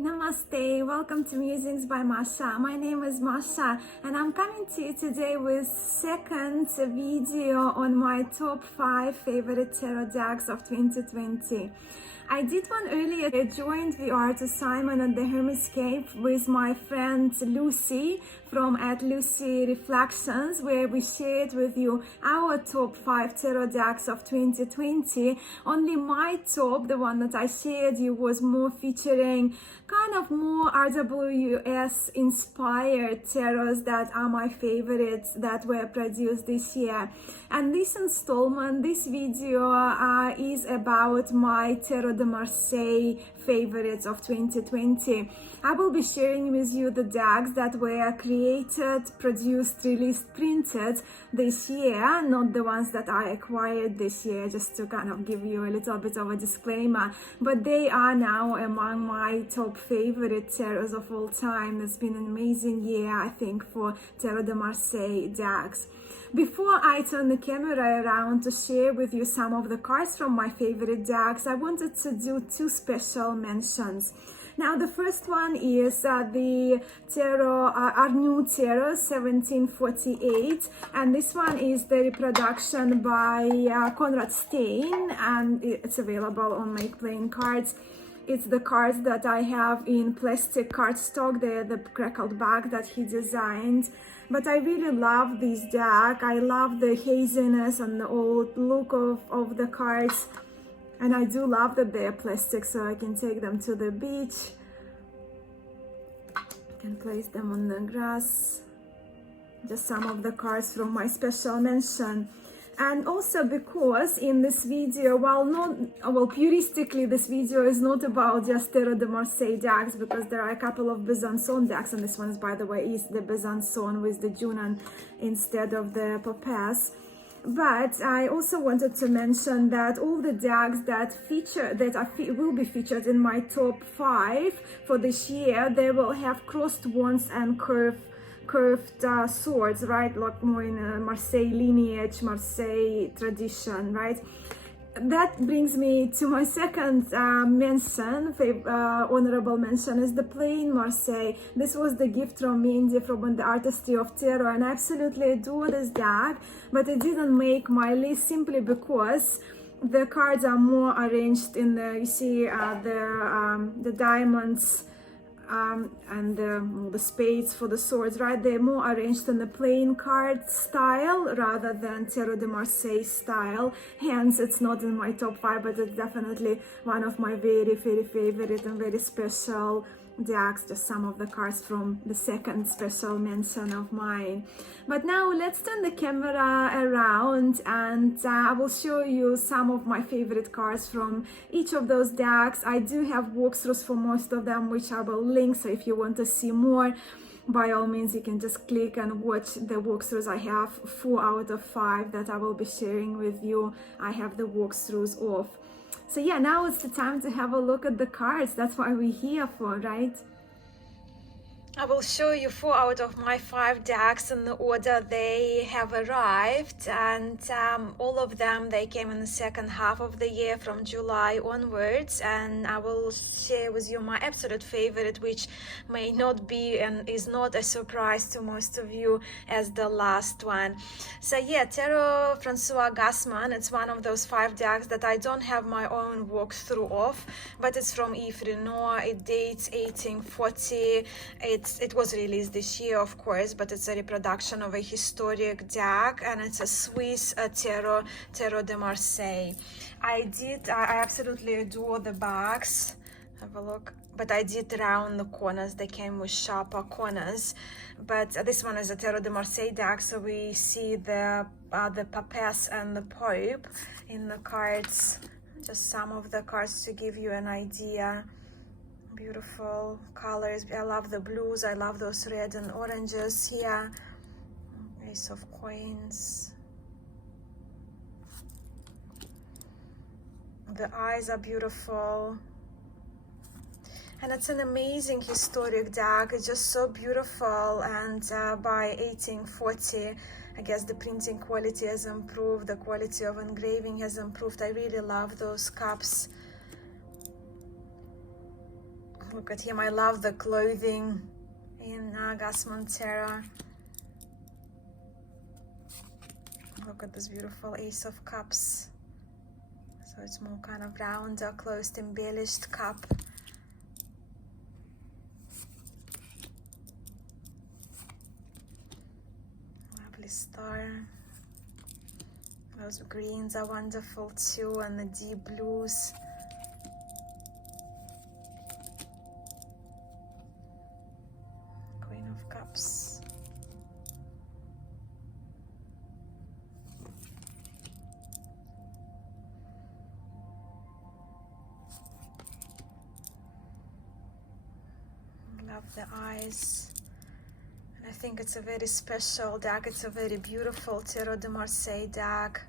Namaste, welcome to Musings by Masha. My name is Masha and I'm coming to you today with second video on my top 5 favorite tarot decks of 2020. I did one earlier, a joint VR to Simon and the Hermit with my friend Lucy from @Lucy Reflections, where we shared with you our top 5 tarot decks of 2020. Only my top, the one that I shared you, was more featuring kind of more RWS inspired tarots that are my favorites that were produced this year. And this installment, this video is about my Tarot de Marseille favorites of 2020. I will be sharing with you the decks that were created, produced, released, printed this year, not the ones that I acquired this year, just to kind of give you a little bit of a disclaimer, but they are now among my top favorite tarots of all time. It's been an amazing year, I think, for Tarot de Marseille decks. Before I turn the camera around to share with you some of the cards from my favorite decks, I wanted to do 2 special mentions. Now, the first one is the Tarot, Reynaud Tarot 1748, and this one is the reproduction by Conrad Stein, and it's available on Make Plain Cards. It's the cards that I have in plastic cardstock, the crackled bag that he designed. But I really love this deck. I love the haziness and the old look of the cards. And I do love that they're plastic, so I can take them to the beach. I can place them on the grass. Just some of the cards from my special mention. And also because in this video, puristically, this video is not about just Tarot de Marseille decks, because there are a couple of BESANCON decks, and this one is, by the way, is the BESANCON with the Junan instead of the Papes. But I also wanted to mention that all the decks that will be featured in my top 5 for this year, they will have crossed wands and curved swords, right? Like more in a Marseille lineage, Marseille tradition, right? That brings me to my second honorable mention is the plain Marseille. This was the gift from Mindy from the Artistry of Tarot, and I absolutely adore this deck, but it didn't make my list simply because the cards are more arranged in the, you see, the diamonds, and the spades for the swords, right? They're more arranged in the plain card style rather than Tarot de Marseille style. Hence, it's not in my top 5, but it's definitely one of my very, very favorite and very special decks. Just some of the cards from the second special mention of mine. But now let's turn the camera around and I will show you some of my favorite cards from each of those decks. I do have walkthroughs for most of them, which I will link, so if you want to see more, by all means you can just click and watch the walkthroughs. I have 4 out of 5 that I will be sharing with you. I have the walkthroughs of. So yeah, now it's the time to have a look at the cards. That's what we're here for, right? I will show you 4 out of my 5 decks in the order they have arrived, and all of them, they came in the second half of the year from July onwards, and I will share with you my absolute favorite, which may not be and is not a surprise to most of you as the last one. So yeah, Tarot Francois GASSMAN, it's one of those 5 decks that I don't have my own walkthrough of, but it's from Yves Reynaud. It dates 1840. It was released this year, of course, but it's a reproduction of a historic deck, and it's a Swiss Tarot de Marseille. I absolutely adore the backs. Have a look. But I did round the corners. They came with sharper corners. But this one is a Tarot de Marseille deck, so we see the Papes and the Pope in the cards. Just some of the cards to give you an idea. Beautiful colors. I love the blues. I love those red and oranges here. Ace of Coins. The eyes are beautiful. And it's an amazing historic deck. It's just so beautiful. And by 1840, I guess the printing quality has improved. The quality of engraving has improved. I really love those cups. Look at him. I love the clothing in GASSMAN Tarot. Look at this beautiful Ace of Cups. So it's more kind of rounder, closed, embellished cup. Lovely star. Those greens are wonderful too, and the deep blues. Queen of Cups. Love the eyes. And I think it's a very special deck. It's a very beautiful Tarot de Marseille deck.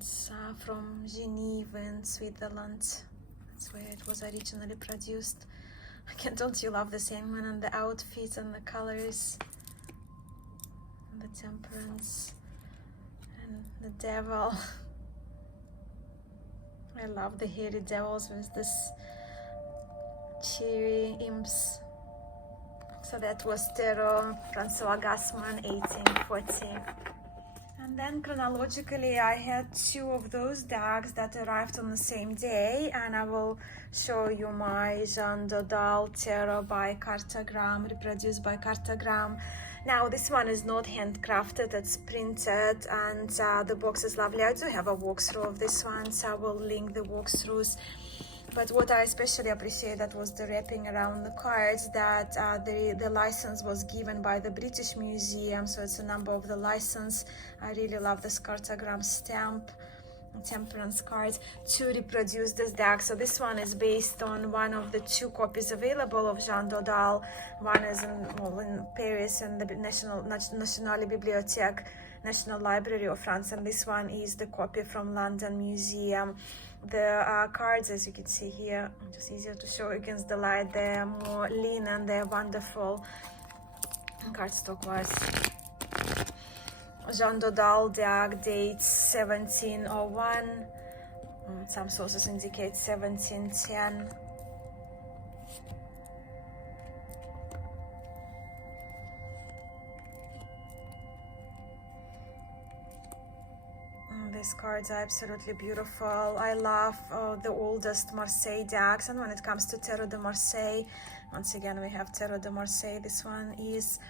It's from Geneva in Switzerland. That's where it was originally produced. Again, don't you love the Hangman and the outfits and the colors? And the Temperance and the Devil. I love the hairy devils with this cherry imps. So that was Tarot, Francois GASSMAN, 1840. And then chronologically, I had two of those decks that arrived on the same day, and I will show you my Jean Dodal Tarot by KARTOGRAME, reproduced by KARTOGRAME. Now this one is not handcrafted, it's printed, and the box is lovely. I do have a walkthrough of this one, so I will link the walkthroughs. But what I especially appreciate that was the wrapping around the cards, that the license was given by the British Museum, so it's a number of the license. I really love this KARTOGRAME stamp, Temperance cards, to reproduce this deck. So this one is based on one of the two copies available of Jean Dodal. One is in Paris in the National Bibliothèque, National Library of France, and this one is the copy from London Museum. The cards, as you can see here, just easier to show against the light, they're more lean and they're wonderful. Cardstock was Jean Dodal deck, dates 1701. Some sources indicate 1710. These cards are absolutely beautiful. I love the oldest Marseille decks, and when it comes to Tarot de Marseille, once again we have Tarot de Marseille. This one is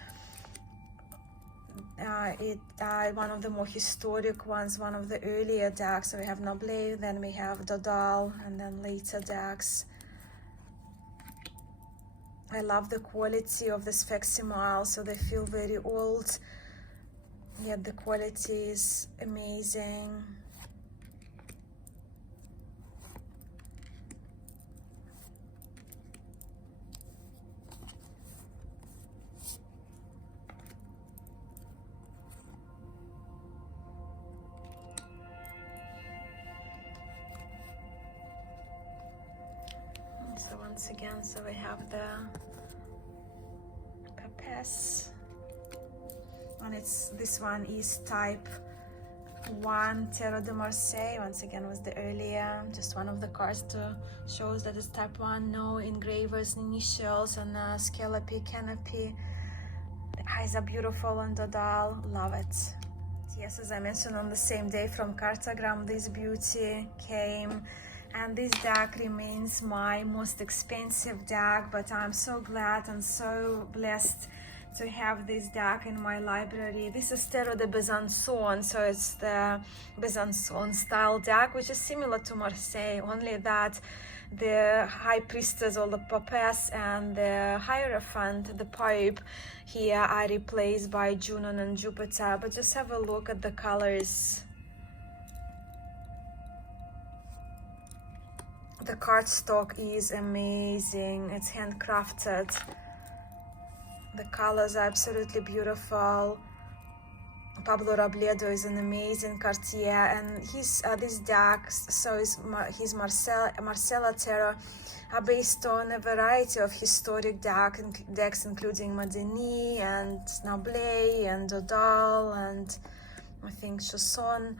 one of the more historic ones, one of the earlier decks. So we have Noble, then we have Dodal, and then later decks. I love the quality of this facsimile, so they feel very old, yet the quality is amazing. So once again, so we have the Papes. And this one is type 1 Tarot de Marseille. Once again was the earlier, just one of the cards to shows that it's type 1. No engravers, initials, and a scallopy canopy. The eyes are beautiful on Dodal, love it. Yes, as I mentioned, on the same day from KARTOGRAME this beauty came, and this deck remains my most expensive deck, but I'm so glad and so blessed to have this deck in my library. This is Tarot de Besançon, so it's the Besançon style deck, which is similar to Marseille, only that the High Priestess or the Papess and the Hierophant, the Pope, here are replaced by Junon and Jupiter. But just have a look at the colors. The cardstock is amazing, it's handcrafted. The colors are absolutely beautiful. Pablo Robledo is an amazing courtier, and this deck, so his Marcella Tarot, are based on a variety of historic decks, including Madeni and Noble and Dodal and I think Chausson.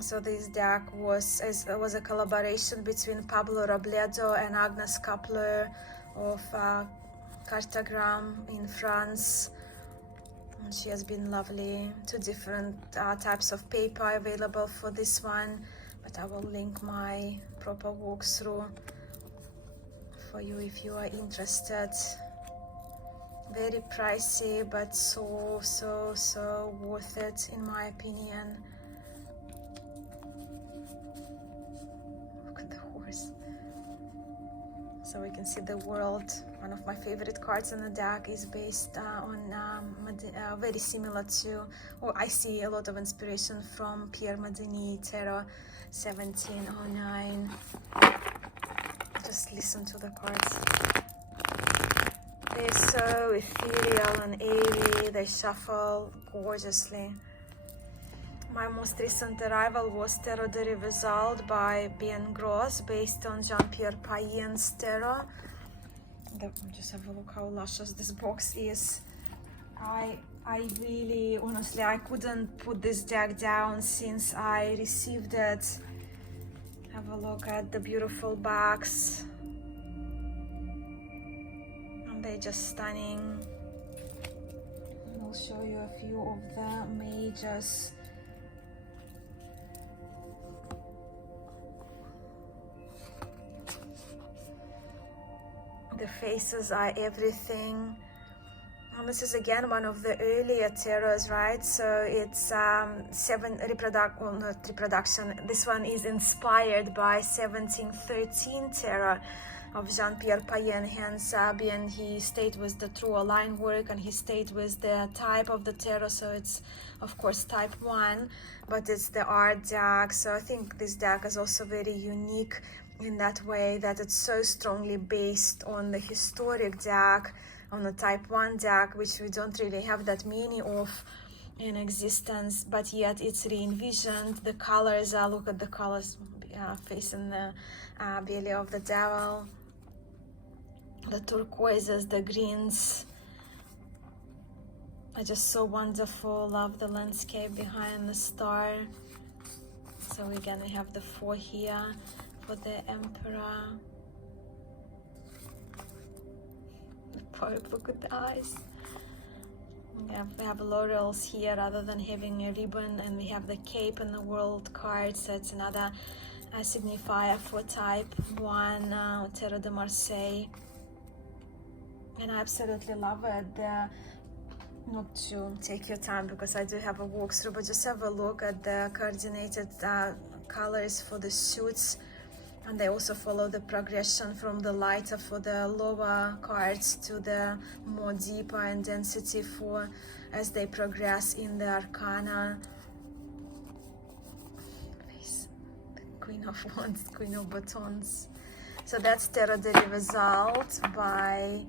So this deck was a collaboration between Pablo Robledo and Agnes Kapler of KARTOGRAME in France. And she has been lovely. Two different types of paper available for this one, but I will link my proper walkthrough for you if you are interested. Very pricey, but so worth it in my opinion. Look at the horse. So we can see the world. One of my favorite cards in the deck is based on very similar to, or I see a lot of inspiration from Pierre Madini Tarot 1709. Just listen to the cards. They're so ethereal and airy, they shuffle gorgeously. My most recent arrival was Tarot de RIVESALTES by Ben Gross, based on Jean-Pierre Payen's tarot. Just have a look how luscious this box is. I really, honestly, I couldn't put this deck down since I received it. Have a look at the beautiful backs. And they're just stunning. I'll show you a few of the majors. The faces are everything. And this is again one of the earlier tarots, right? So it's reproduction. This one is inspired by 1713 tarot of Jean-Pierre Payen. Hence, Ben, he stayed with the true align work, and he stayed with the type of the tarot. So it's of course type 1, but it's the art deck. So I think this deck is also very unique in that way that it's so strongly based on the historic deck, on the type 1 deck, which we don't really have that many of in existence, but yet it's re-envisioned. The colors are, look at the colors facing the belly of the devil, the turquoises, the greens are just so wonderful. Love the landscape behind the star. So again, we have the 4 here for the Emperor. The Pope, look at the eyes. We have laurels here rather than having a ribbon, and we have the cape and the world card. So it's another signifier for type 1 Tarot de Marseille. And I absolutely love it. Not to take your time because I do have a walkthrough, but just have a look at the coordinated colors for the suits. And they also follow the progression from the lighter for the lower cards to the more deeper in density for as they progress in the arcana. The Queen of Wands, Queen of Batons. So that's Tarot de RIVESALTES by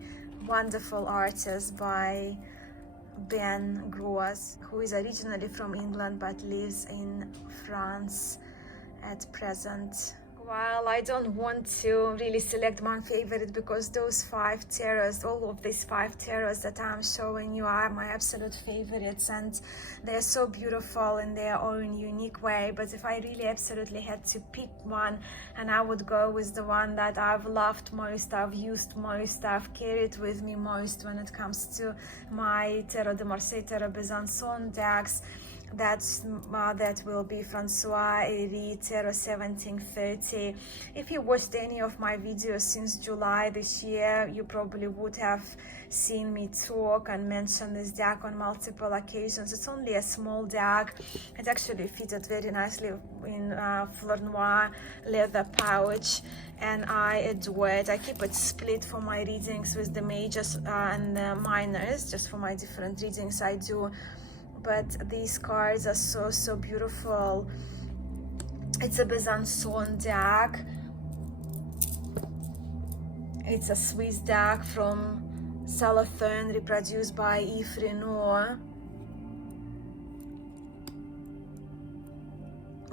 wonderful artist by Ben Gross, who is originally from England but lives in France at present. Well, I don't want to really select my favorite because those 5 tarots, all of these 5 tarots that I'm showing you are my absolute favorites, and they're so beautiful in their own unique way. But if I really absolutely had to pick one, and I would go with the one that I've loved most, I've used most, I've carried with me most when it comes to my Tarot de Marseille, Tarot Besançon decks, that will be Francois HERI Tarot 1730. If you watched any of my videos since July this year, you probably would have seen me talk and mention this deck on multiple occasions. It's only a small deck. It actually fitted very nicely in Fleur Noir leather pouch, and I adore it. I keep it split for my readings with the majors and the minors, just for my different readings I do. But these cards are so beautiful. It's a Besançon deck. It's a Swiss deck from Salathurn, reproduced by Yves Reynaud.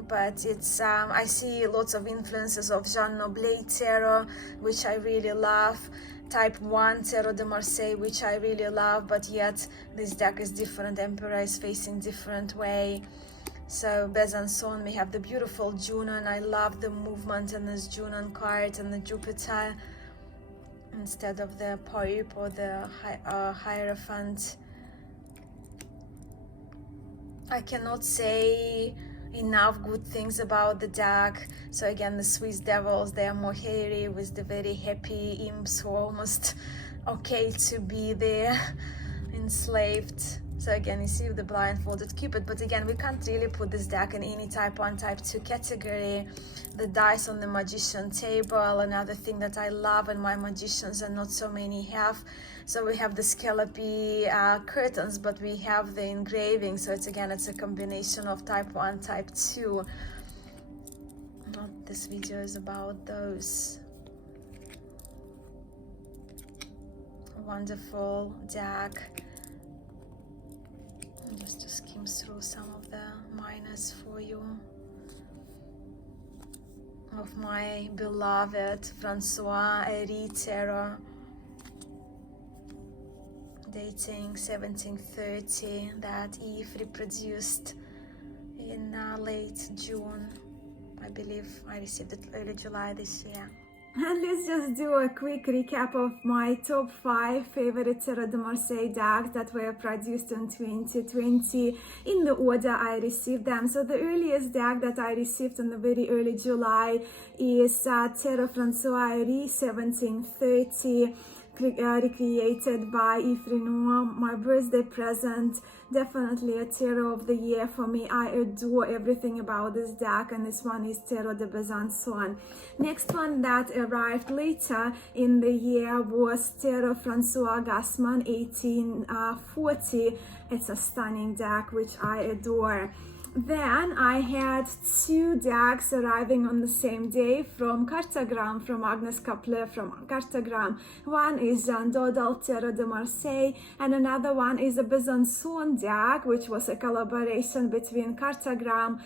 But it's I see lots of influences of Jean Noblet Tarot, which I really love. Type 1 Tarot de Marseille, which I really love, but yet this deck is different. Emperor is facing different way. So Besançon, we have the beautiful Junon. I love the movement in this Junon card and the Jupiter instead of the Pope or the Hierophant. I cannot say enough good things about the deck. So again, the Swiss Devils, they are more hairy with the very happy imps who are almost okay to be there, enslaved. So again, you see the blindfolded Cupid, but again, we can't really put this deck in any type 1, type 2 category. The dice on the magician table, another thing that I love and my magicians and not so many have. So we have the scallopy curtains, but we have the engraving. So it's again, it's a combination of type 1, type 2. This video is about those. Wonderful deck. Just to skim through some of the minors for you. Of my beloved Francois HERI tarot, dating 1730, that Eve reproduced in late June. I believe I received it early July this year. And let's just do a quick recap of my top 5 favorite Tarot de Marseille decks that were produced in 2020 in the order I received them. So the earliest deck that I received in the very early July is Tarot Francois HERI 1730, recreated by Yves Reynaud, my birthday present. Definitely a tarot of the year for me. I adore everything about this deck, and this one is Tarot de Besançon. Next one that arrived later in the year was Tarot Francois GASSMAN 1840. It's a stunning deck which I adore. Then I had 2 decks arriving on the same day from KARTOGRAME, from Agnes Kapler from KARTOGRAME. One is Dodal Tarot de Marseille, and another one is a Besançon deck, which was a collaboration between KARTOGRAME,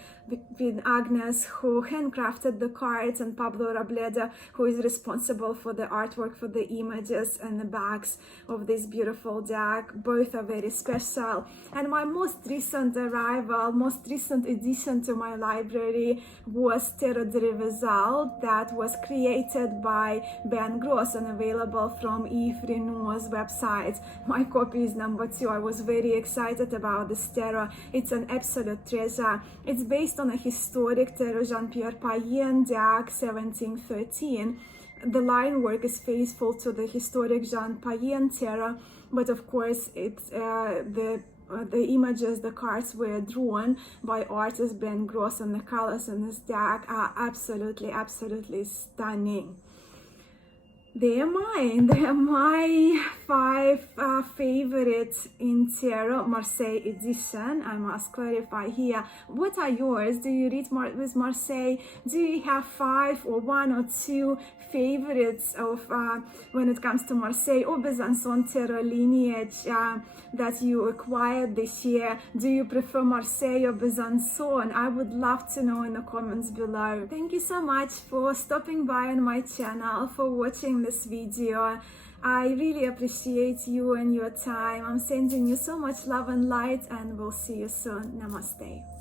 with Agnes, who handcrafted the cards, and Pablo Robledo, who is responsible for the artwork for the images and the backs of this beautiful deck. Both are very special. And my most recent arrival, most recent addition to my library was Tarot de RIVESALTES, that was created by Ben Gross and available from Yves Reynaud's website. My copy is number 2. I was very excited about this tarot. It's an absolute treasure. It's based on a historic Tarot Jean-Pierre Payen deck 1713. The line work is faithful to the historic Jean Payen tarot, but of course it's the images, the cards were drawn by artist Ben Gross, and the colors in this deck are absolutely stunning. They are my 5 favorites in Tarot Marseille edition. I must clarify here. What are yours? Do you read with Marseille? Do you have 5 or 1 or 2 favorites of when it comes to Marseille or Besançon Tarot lineage that you acquired this year? Do you prefer Marseille or Besançon? I would love to know in the comments below. Thank you so much for stopping by on my channel, for watching this video. I really appreciate you and your time. I'm sending you so much love and light, and we'll see you soon. Namaste.